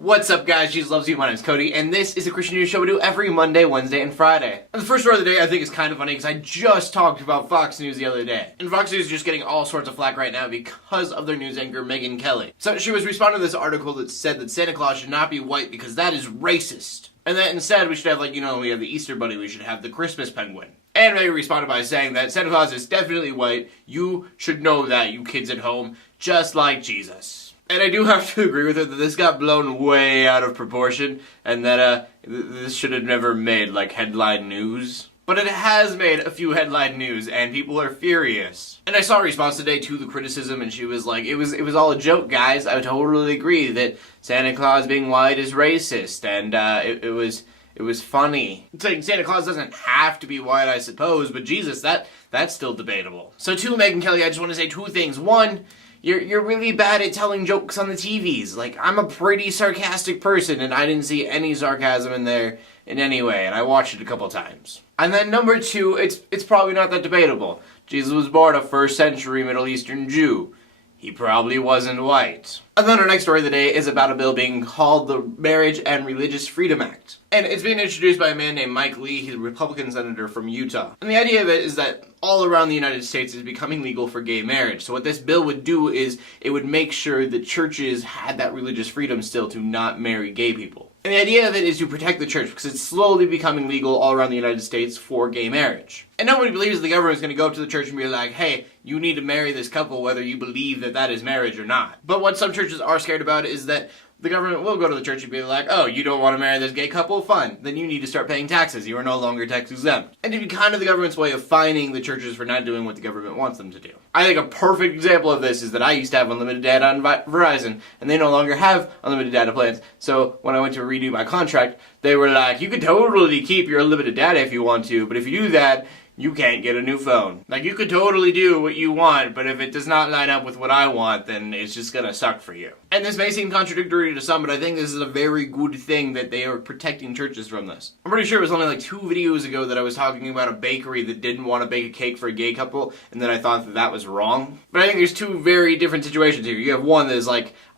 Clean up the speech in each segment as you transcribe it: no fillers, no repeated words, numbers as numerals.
What's up, guys? Jesus loves you. My name's Cody, and this is a Christian news show we do every Monday, Wednesday, and Friday. And the first story of the day I think is kind of funny because I just talked about Fox News the other day. And Fox News is just getting all sorts of flack right now because of their news anchor, Megyn Kelly. So she was responding to this article that said that Santa Claus should not be white because that is racist. And that instead we should have, we have the Easter Bunny, we should have the Christmas penguin. And Megyn responded by saying that Santa Claus is definitely white. You should know that, you kids at home, just like Jesus. And I do have to agree with her that this got blown way out of proportion, and that this should have never made, headline news. But it has made a few headline news, and people are furious. And I saw a response today to the criticism, and she was like, it was all a joke, guys. I totally agree that Santa Claus being white is racist, and it was funny. It's like Santa Claus doesn't have to be white, I suppose, but Jesus, that's still debatable. So to Megyn Kelly, I just want to say two things. One, You're really bad at telling jokes on the TVs. I'm a pretty sarcastic person, and I didn't see any sarcasm in there in any way, and I watched it a couple times. And then number two, it's probably not that debatable. Jesus was born a first century Middle Eastern Jew. He probably wasn't white. And then our next story of the day is about a bill being called the Marriage and Religious Freedom Act. And it's being introduced by a man named Mike Lee. He's a Republican senator from Utah. And the idea of it is that all around the United States is becoming legal for gay marriage. So what this bill would do is it would make sure that churches had that religious freedom still to not marry gay people. And the idea of it is to protect the church because it's slowly becoming legal all around the United States for gay marriage. And nobody believes the government is going to go up to the church and be like, hey, you need to marry this couple whether you believe that that is marriage or not. But what some churches are scared about is that the government will go to the church and be like, oh, you don't want to marry this gay couple? Fine. Then you need to start paying taxes. You are no longer tax exempt. And it'd be kind of the government's way of fining the churches for not doing what the government wants them to do. I think a perfect example of this is that I used to have unlimited data on Verizon, and they no longer have unlimited data plans. So when I went to renew my contract, they were like, you can totally keep your unlimited data if you want to, but if you do that, you can't get a new phone. You could totally do what you want, but if it does not line up with what I want, then it's just gonna suck for you. And this may seem contradictory to some, but I think this is a very good thing that they are protecting churches from this. I'm pretty sure it was only 2 videos ago that I was talking about a bakery that didn't want to bake a cake for a gay couple, and then I thought that that was wrong. But I think there's two very different situations here. You have one that is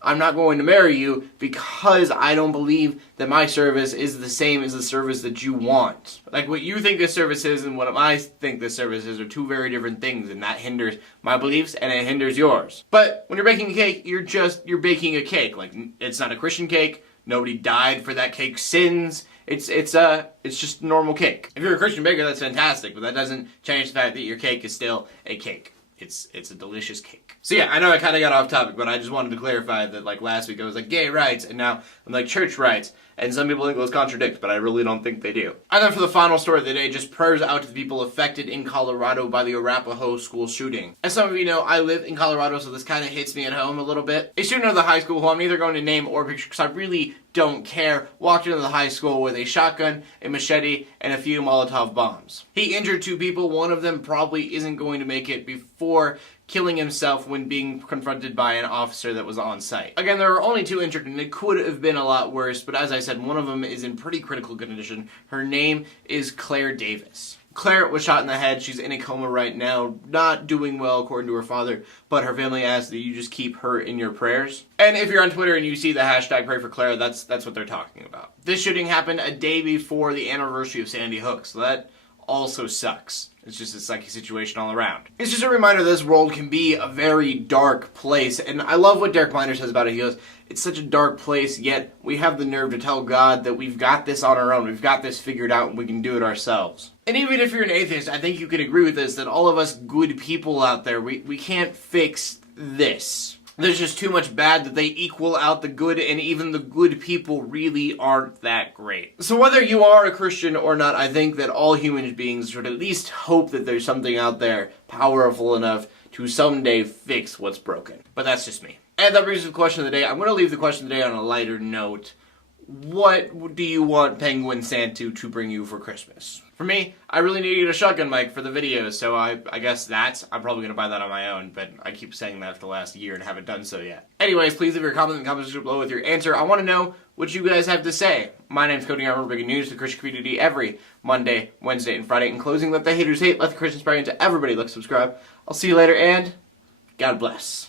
I'm not going to marry you because I don't believe that my service is the same as the service that you want. What you think this service is and what I think this service is are two very different things, and that hinders my beliefs and it hinders yours. But when you're baking a cake, you're baking a cake. It's not a Christian cake. Nobody died for that cake's sins. It's just normal cake. If you're a Christian baker, that's fantastic, but that doesn't change the fact that your cake is still a cake. It's a delicious cake. So yeah, I know I kind of got off topic, but I just wanted to clarify that last week I was gay rights, and now I'm church rights, and some people think those contradict, but I really don't think they do. And then for the final story of the day, just prayers out to the people affected in Colorado by the Arapahoe school shooting. As some of you know, I live in Colorado, so this kind of hits me at home a little bit. A student of the high school, who I'm neither going to name or picture because I really don't care, walked into the high school with a shotgun, a machete, and a few Molotov bombs. He injured 2 people. One of them probably isn't going to make it before killing himself when being confronted by an officer that was on site. Again, there are only 2 injured, and it could have been a lot worse, but as I said, one of them is in pretty critical condition. Her name is Claire Davis. Claire was shot in the head. She's in a coma right now, not doing well according to her father, but her family asks that you just keep her in your prayers. And if you're on Twitter and you see the hashtag Pray for Claire, that's what they're talking about. This shooting happened a day before the anniversary of Sandy Hook, so that also sucks. It's just a sucky situation all around. It's just a reminder that this world can be a very dark place, and I love what Derek Miner says about it. He goes, it's such a dark place, yet we have the nerve to tell God that we've got this on our own, we've got this figured out, and we can do it ourselves. And even if you're an atheist, I think you can agree with this, that all of us good people out there, we can't fix this. There's just too much bad that they equal out the good, and even the good people really aren't that great. So whether you are a Christian or not, I think that all human beings should at least hope that there's something out there powerful enough to someday fix what's broken. But that's just me. And that brings us to the question of the day. I'm going to leave the question of the day on a lighter note. What do you want Penguin Santa to bring you for Christmas? For me, I really needed a shotgun mic for the videos, so I guess I'm probably going to buy that on my own, but I keep saying that for the last year and haven't done so yet. Anyways, please leave your comment in the comment section below with your answer. I want to know what you guys have to say. My name's Cody, and I bring news to the Christian community every Monday, Wednesday, and Friday. In closing, let the haters hate, let the Christians pray, and to everybody, like, subscribe. I'll see you later, and God bless.